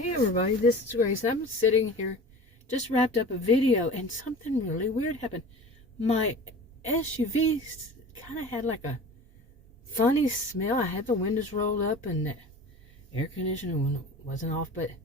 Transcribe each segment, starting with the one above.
Hey everybody, this is Grace. I'm sitting here, just wrapped up a video, and something really weird happened. My SUV kind of had like a funny smell. I had the windows rolled up and the air conditioning wasn't off, but it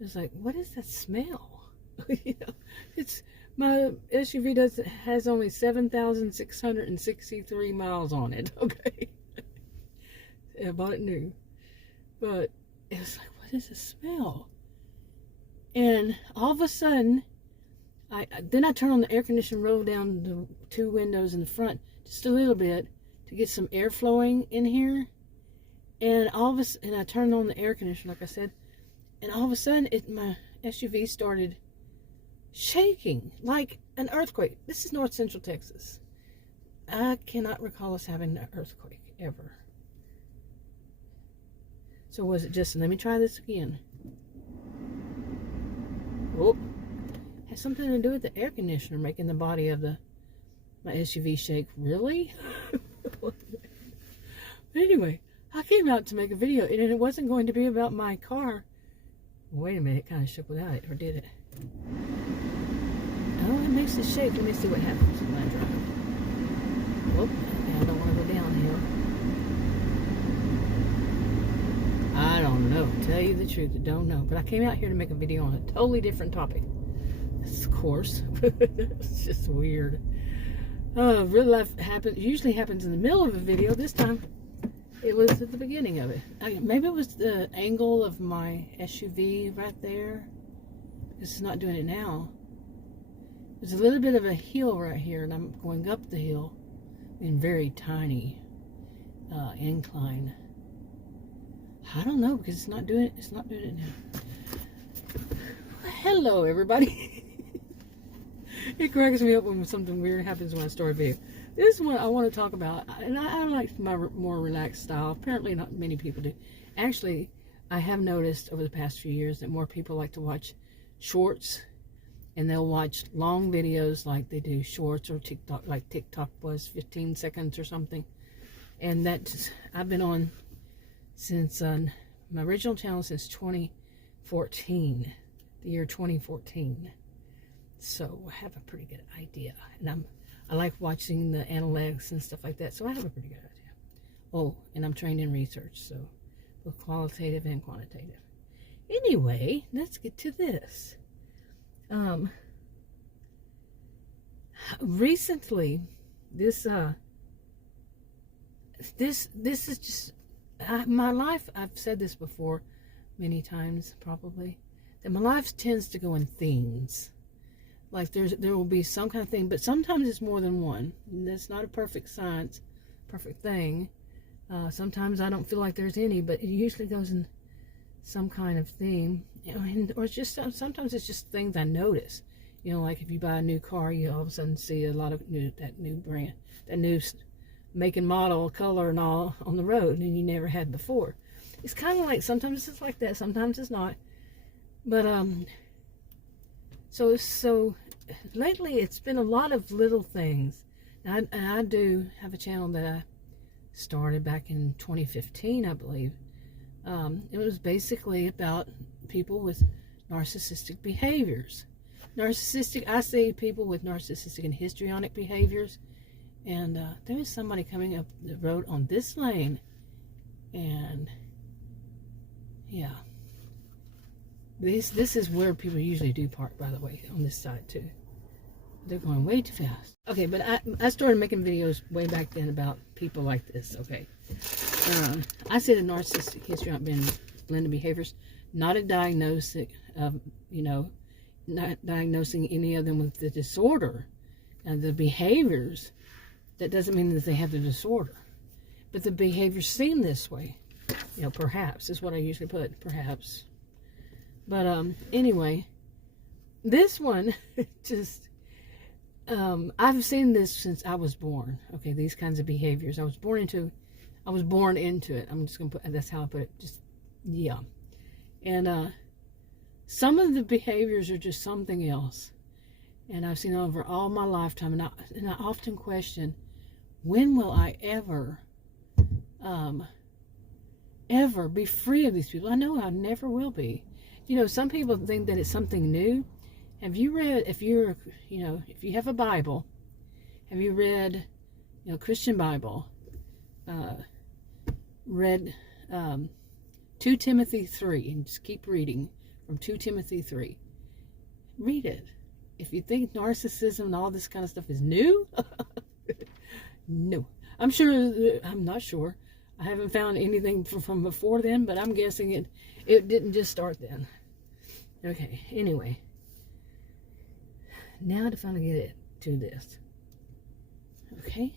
was like, what is that smell? You know, it's my SUV has only 7,663 miles on it. Okay, I bought it new, but it was like, what is the smell? And all of a sudden, I turn on the air conditioner, roll down the two windows in the front just a little bit to get some air flowing in here. And I turned on the air conditioner, like I said, and all of a sudden, my SUV started shaking like an earthquake. This is North Central Texas. I cannot recall us having an earthquake ever. So was it just, let me try this again. Oh, has something to do with the air conditioner making the body of my SUV shake. Really? But anyway, I came out to make a video, and it wasn't going to be about my car. Wait a minute, it kind of shook without it, or did it? Oh, it makes it shake. Let me see what happens when I drive. Oh, okay, I don't want to go downhill. I don't know. Tell you the truth, I don't know. But I came out here to make a video on a totally different topic. Of course. It's just weird. Real life usually happens in the middle of a video. This time, it was at the beginning of it. Maybe it was the angle of my SUV right there. It's not doing it now. There's a little bit of a hill right here, and I'm going up the hill in very tiny incline. I don't know, because it's not doing it now. Well, hello everybody. It cracks me up when something weird happens when I start a video. This one I want to talk about, and I like my more relaxed style. Apparently not many people do. Actually, I have noticed over the past few years that more people like to watch shorts, and they'll watch long videos like they do shorts or TikTok, like TikTok was 15 seconds or something. And I've been on since my original channel since 2014, the year 2014. So I have a pretty good idea, and I like watching the analytics and stuff like that. So I have a pretty good idea. Oh, and I'm trained in research, so both qualitative and quantitative. Anyway, let's get to this. Recently, this is just my life. I've said this before many times, probably, that my life tends to go in themes. Like there will be some kind of thing, but sometimes it's more than one. That's not a perfect science, perfect thing. Sometimes I don't feel like there's any, but it usually goes in some kind of theme. You know, or it's just sometimes it's just things I notice. You know, like if you buy a new car, you all of a sudden see a lot of that new brand, that new make and model, color, and all on the road, and you never had before. It's kind of like sometimes it's like that, sometimes it's not. But so lately it's been a lot of little things. And I do have a channel that I started back in 2015, I believe. It was basically about people with narcissistic behaviors. I see people with narcissistic and histrionic behaviors. And there is somebody coming up the road on this lane. And yeah. This is where people usually do park, by the way, on this side too. They're going way too fast. Okay, but I started making videos way back then about people like this, okay? I said a narcissistic histrionic blended behaviors, not a diagnostic of, not diagnosing any of them with the disorder. And the behaviors, that doesn't mean that they have the disorder. But the behaviors seem this way. Perhaps is what I usually put, perhaps. But anyway, this one just, I've seen this since I was born. Okay, these kinds of behaviors. I was born into it. I'm just going to put, that's how I put it. Just, yeah. And some of the behaviors are just something else. And I've seen over all my lifetime. And I often question, when will I ever ever be free of these people. I know I never will be. You know, some people think that it's something new. Have you read, if you have a Bible, have you read, Christian Bible, read 2 Timothy 3, and just keep reading from 2 Timothy 3. Read it. If you think narcissism and all this kind of stuff is new, no. I'm not sure. I haven't found anything from before then, but I'm guessing it didn't just start then. Okay, anyway. Now to finally get it to this. Okay.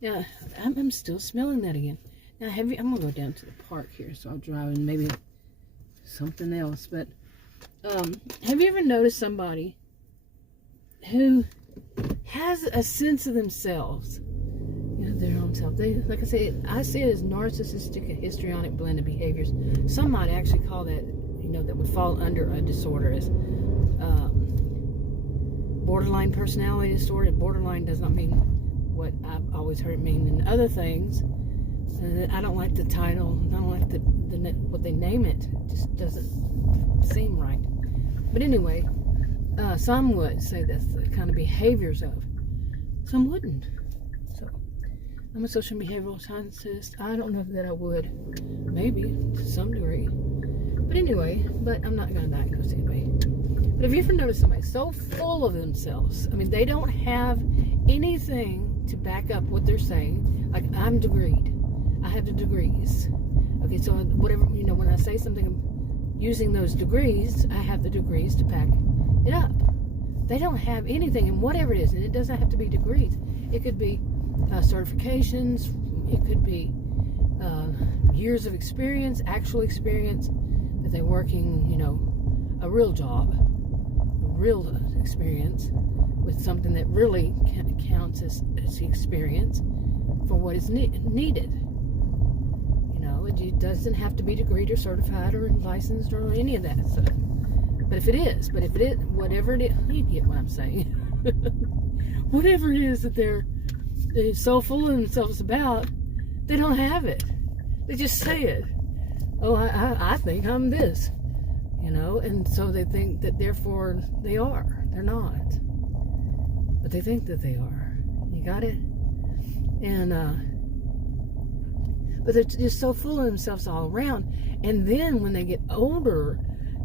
Now, I'm still smelling that again. Now, I'm going to go down to the park here, so I'll drive and maybe something else. But, have you ever noticed somebody who has a sense of themselves? Their own self. Like I said, I see it as narcissistic and histrionic blended behaviors. Some might actually call that, that would fall under a disorder as borderline personality disorder. Borderline does not mean what I've always heard it mean in other things. I don't like the title. I don't like what they name it. It just doesn't seem right. But anyway, some would say that's the kind of behaviors of. Some wouldn't. So, I'm a social behavioral scientist. I don't know that I would. Maybe, to some degree. But anyway, I'm not going to diagnose anybody. But have you ever noticed somebody so full of themselves? I mean, they don't have anything to back up what they're saying. Like, I'm degreed. I have the degrees. Okay, so whatever, when I say something using those degrees, I have the degrees to back it up. They don't have anything, and whatever it is, and it doesn't have to be degrees. It could be certifications. It could be years of experience, actual experience, that they're working, a real job, a real experience with something that really counts as experience for what is needed. It doesn't have to be degreed or certified or licensed or any of that stuff. But if it is, whatever it is, you get what I'm saying. Whatever it is that they're so full of themselves about, they don't have it. They just say it. Oh, I think I'm this, and so they think that therefore they are. They're not. But they think that they are. You got it? And, but they're just so full of themselves all around. And then when they get older,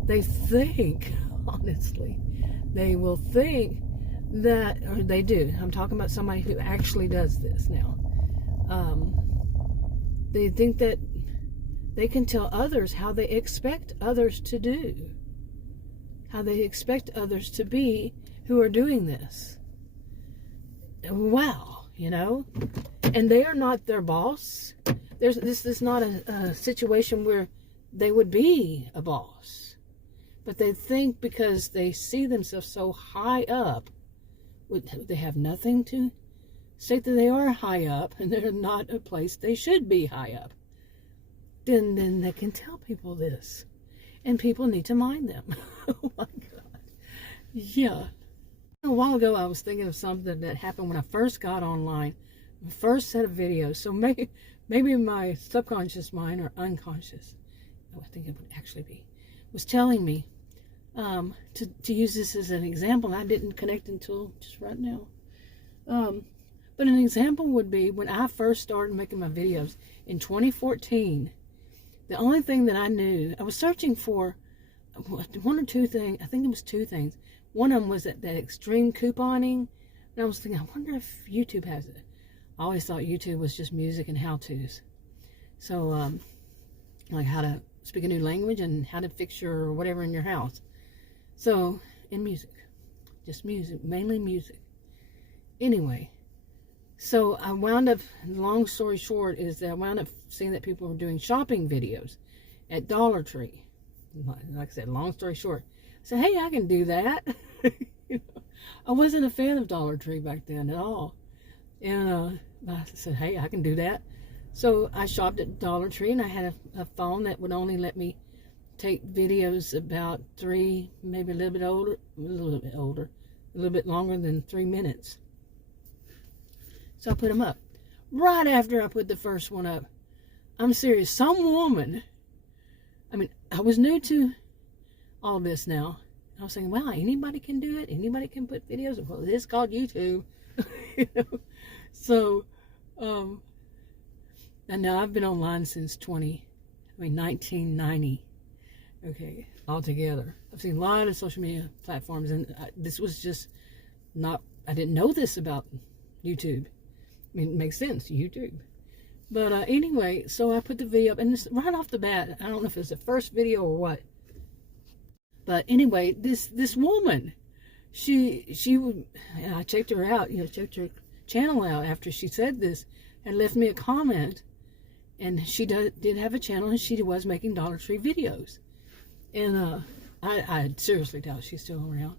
they think, honestly, they will think that, or they do. I'm talking about somebody who actually does this now. They think that they can tell others how they expect others to do, how they expect others to be who are doing this. Wow, and they are not their boss. This is not a situation where they would be a boss, but they think because they see themselves so high up, they have nothing to state that they are high up, and they're not a place they should be high up. Then they can tell people this, and people need to mind them. Oh my God. Yeah. A while ago, I was thinking of something that happened when I first got online, the first set of videos. So maybe my subconscious mind or unconscious, I think it would actually be, was telling me to use this as an example. I didn't connect until just right now. But an example would be when I first started making my videos in 2014. The only thing that I knew, I was searching for one or two things. I think it was two things. One of them was that extreme couponing. And I was thinking, I wonder if YouTube has it. I always thought YouTube was just music and how-tos. So, like how to speak a new language and how to fix your whatever in your house. So, in music. Just music. Mainly music. Anyway. So, I wound up, long story short, is that I wound up seeing that people were doing shopping videos at Dollar Tree. Like I said, long story short. So, hey, I can do that. I wasn't a fan of Dollar Tree back then at all. And I said, hey, I can do that. So I shopped at Dollar Tree, and I had a phone that would only let me take videos about 3, maybe a little bit older, a little bit longer than 3 minutes. So I put them up. Right after I put the first one up, I'm serious. Some woman, I mean, I was new to all of this now. I was thinking, wow, anybody can do it. Anybody can put videos. Well, it's called YouTube. You know? So, and now I've been online since 1990. Okay, altogether. I've seen a lot of social media platforms, and this was just not, I didn't know this about YouTube. I mean, it makes sense, YouTube. But anyway, so I put the video up, and this, right off the bat, I don't know if it was the first video or what. But anyway, this woman, I checked her out, you know, checked her channel out after she said this, and left me a comment. And she did have a channel, and she was making Dollar Tree videos. And I seriously doubt she's still around.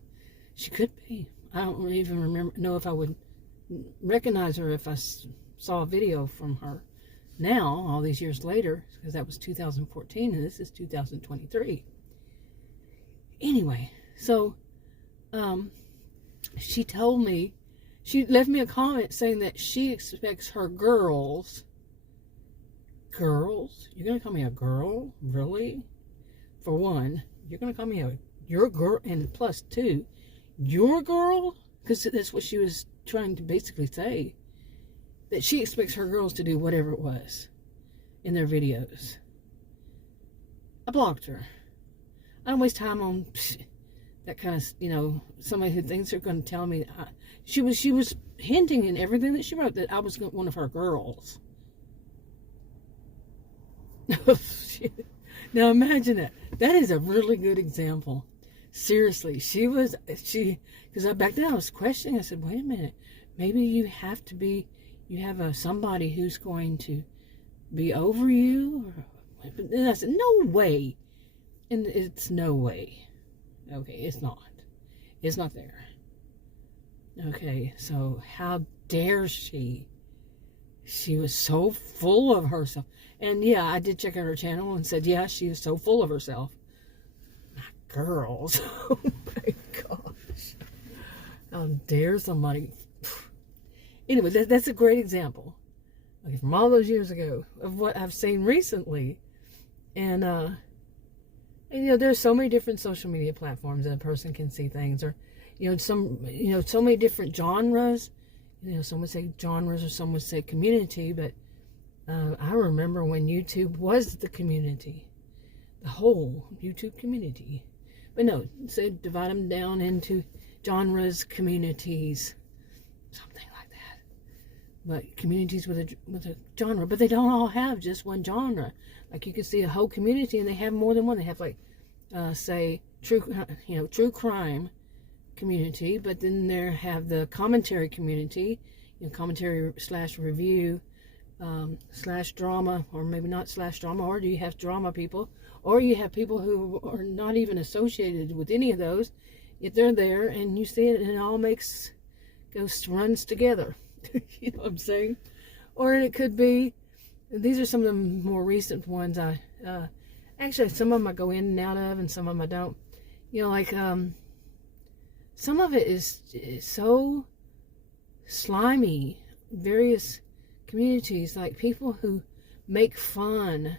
She could be. I don't even know if I would recognize her if I saw a video from her now, all these years later, because that was 2014, and this is 2023. Anyway, so she told me, she left me a comment saying that she expects her girls, you're going to call me a girl? Really? For one, you're going to call me your girl, and plus two, your girl? Because that's what she was trying to basically say. That she expects her girls to do whatever it was in their videos. I blocked her. I don't waste time on that kind of, you know, somebody who thinks they're going to tell me. She was hinting in everything that she wrote that I was one of her girls. Now imagine that. That is a really good example. Seriously, because back then I was questioning. I said, wait a minute, maybe you have somebody who's going to be over you. And I said, no way. And it's no way. Okay, it's not. It's not there. Okay, so how dare she? She was so full of herself. And yeah, I did check out her channel and said, yeah, she is so full of herself. My girls. Oh my gosh. How dare somebody. Anyway, that's a great example. Okay, from all those years ago of what I've seen recently. And you know, there's so many different social media platforms that a person can see things, or, you know, so many different genres. You know, some would say genres, or some would say community, but I remember when YouTube was the community, the whole YouTube community. But no, so divide them down into genres, communities, something like that. But communities with a genre, but they don't all have just one genre. Like you can see a whole community, and they have more than one. They have like, say, true crime community, but then they have the commentary community, you know, commentary / review / drama, or maybe not / drama, or do you have drama people, or you have people who are not even associated with any of those, yet they're there, and you see it, and it all runs together. You know what I'm saying? Or it could be, these are some of the more recent ones. Actually, some of them I go in and out of, and some of them I don't. You know, like, some of it is so slimy. Various communities, like people who make fun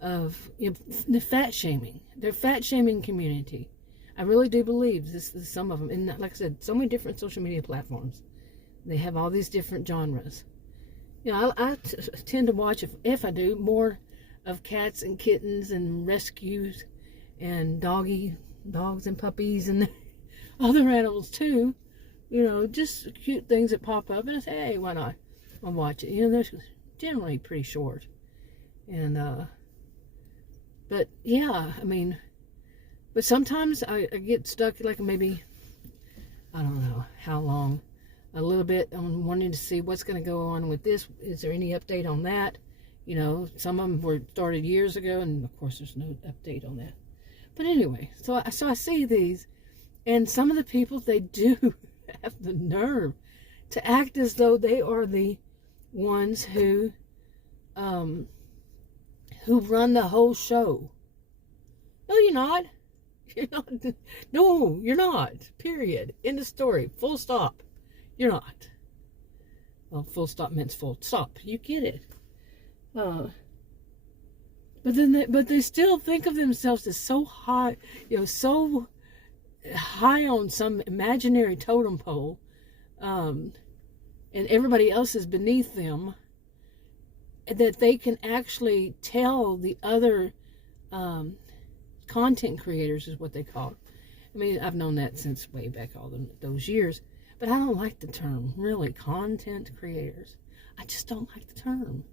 of, you know, the fat shaming. They're fat shaming community. I really do believe this is some of them. And like I said, so many different social media platforms. They have all these different genres. You know, I tend to watch, if I do, more of cats and kittens and rescues and dogs and puppies and other animals too. You know, just cute things that pop up, and I say, hey, why not? I'll watch it. You know, they're generally pretty short. And, but yeah, I mean, but sometimes I get stuck, like maybe, I don't know how long, a little bit on wanting to see what's going to go on with this. Is there any update on that? You know, some of them were started years ago, and of course there's no update on that. But anyway, so I see these, and some of the people, they do have the nerve to act as though they are the ones who run the whole show. No, you're not. You're not. No, you're not. Period. End of story. Full stop. You're not. Well, full stop means full stop. You get it. but they still think of themselves as so high, so high on some imaginary totem pole, and everybody else is beneath them, that they can actually tell the other content creators, is what they call it. I mean, I've known that since way back all those years, but I don't like the term, really, content creators. I just don't like the term.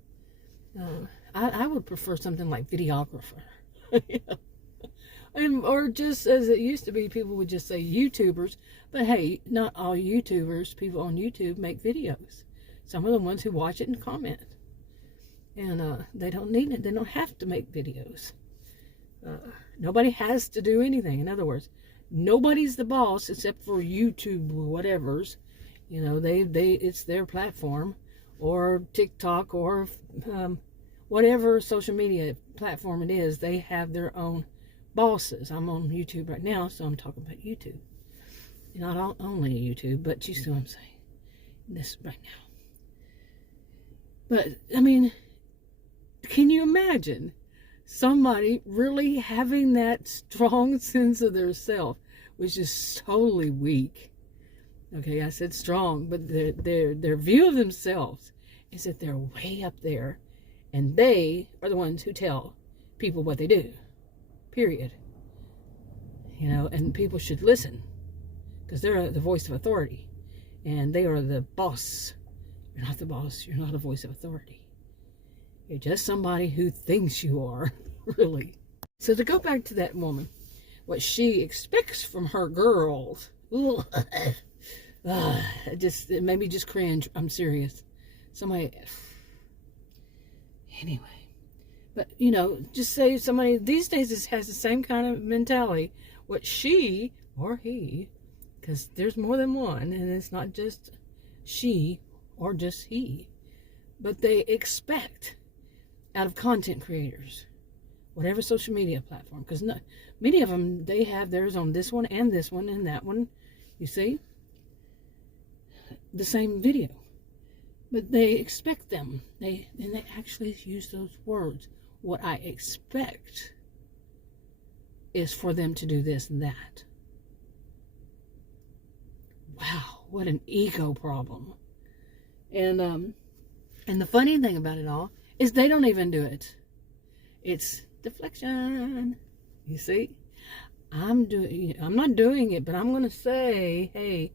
I would prefer something like videographer. Or just as it used to be, people would just say YouTubers. But hey, not all YouTubers, people on YouTube, make videos. Some of the ones who watch it and comment. And they don't need it. They don't have to make videos. Nobody has to do anything. In other words, nobody's the boss except for YouTube whatevers. It's their platform, or TikTok, or whatever social media platform it is. They have their own bosses. I'm on YouTube right now, so I'm talking about YouTube. Not only YouTube, but you see what I'm saying. This right now. But, I mean, can you imagine somebody really having that strong sense of their self, which is totally weak? Okay, I said strong, but their view of themselves is that they're way up there, and they are the ones who tell people what they do. Period. And people should listen, because they're the voice of authority, and they are the boss. You're not the boss. You're not a voice of authority. You're just somebody who thinks you are, really. So to go back to that woman, what she expects from her girls, it made me just cringe. I'm serious. Anyway. But, just say somebody these days has the same kind of mentality. What she or he, because there's more than one, and it's not just she or just he, but they expect out of content creators, whatever social media platform, because many of them, they have theirs on this one and that one, you see, the same video. But they expect them, and they actually use those words. What I expect is for them to do this and that. Wow, what an ego problem. And the funny thing about it all is they don't even do it. It's deflection. You see? I'm not doing it, but I'm going to say, hey,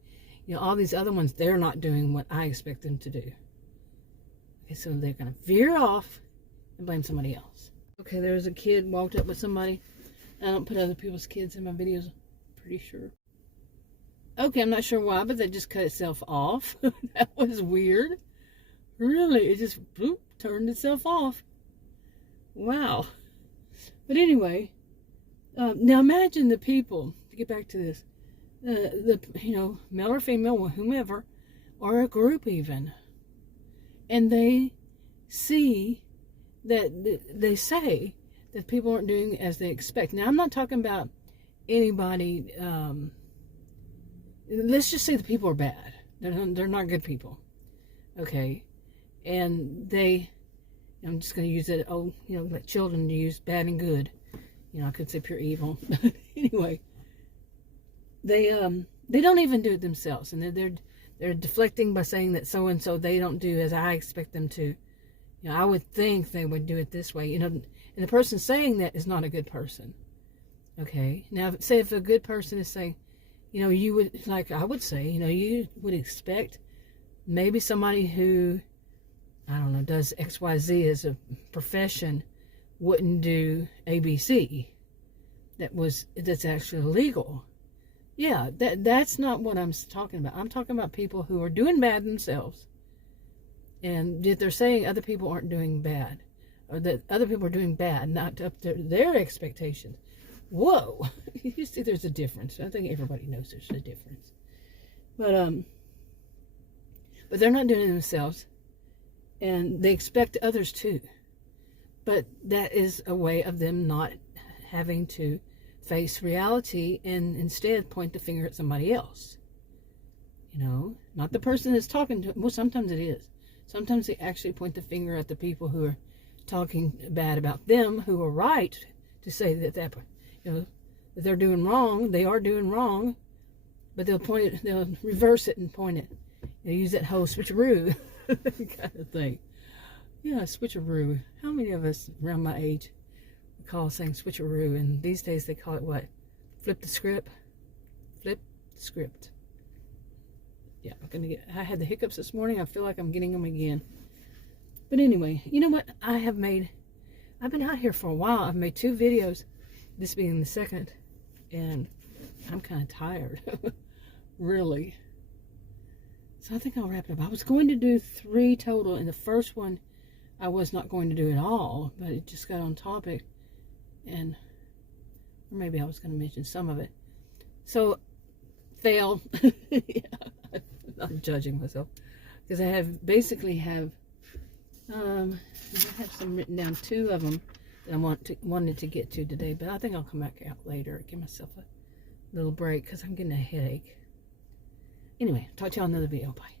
all these other ones, they're not doing what I expect them to do. Okay, so they're going to veer off and blame somebody else. Okay, there's a kid walked up with somebody. I don't put other people's kids in my videos, I'm pretty sure. Okay, I'm not sure why, but that just cut itself off. That was weird. Really, it just bloop, turned itself off. Wow. But anyway, now imagine the people, to get back to this, male or female, whomever, or a group even, and they see that they say that people aren't doing as they expect. Now, I'm not talking about anybody, let's just say the people are bad. They're not good people. Okay? And I'm just going to use it, like children use bad and good. I could say pure evil. But anyway, they don't even do it themselves. And they're deflecting by saying that so-and-so, they don't do as I expect them to. I would think they would do it this way, and the person saying that is not a good person. Okay? Now, say if a good person is saying, you would, like I would say, you would expect maybe somebody who, I don't know, does XYZ as a profession wouldn't do ABC. That's actually illegal. Yeah, that's not what I'm talking about. I'm talking about people who are doing bad themselves. And yet they're saying other people aren't doing bad, or that other people are doing bad, not up to their expectations. Whoa! You see, there's a difference. I think everybody knows there's a difference. But they're not doing it themselves, and they expect others to. But that is a way of them not having to face reality and instead point the finger at somebody else. Not the person that's talking to. Well, sometimes it is. Sometimes they actually point the finger at the people who are talking bad about them who are right to say that that they're doing wrong. They are doing wrong, but they'll reverse it and point it. They'll use that whole switcheroo kind of thing. Yeah, switcheroo. How many of us around my age call saying switcheroo? And these days they call it what? Flip the script. Flip the script. Yeah, I had the hiccups this morning. I feel like I'm getting them again. But anyway, you know what? I've been out here for a while. I've made 2 videos, this being the second, and I'm kind of tired, really. So I think I'll wrap it up. I was going to do 3 total, and the first one I was not going to do at all, but it just got on topic, or maybe I was going to mention some of it. So, fail. Yeah, I'm not judging myself, because I basically have some written down, 2 of them that I wanted to get to today, but I think I'll come back out later, give myself a little break, because I'm getting a headache. Anyway, talk to y'all in another video. Bye.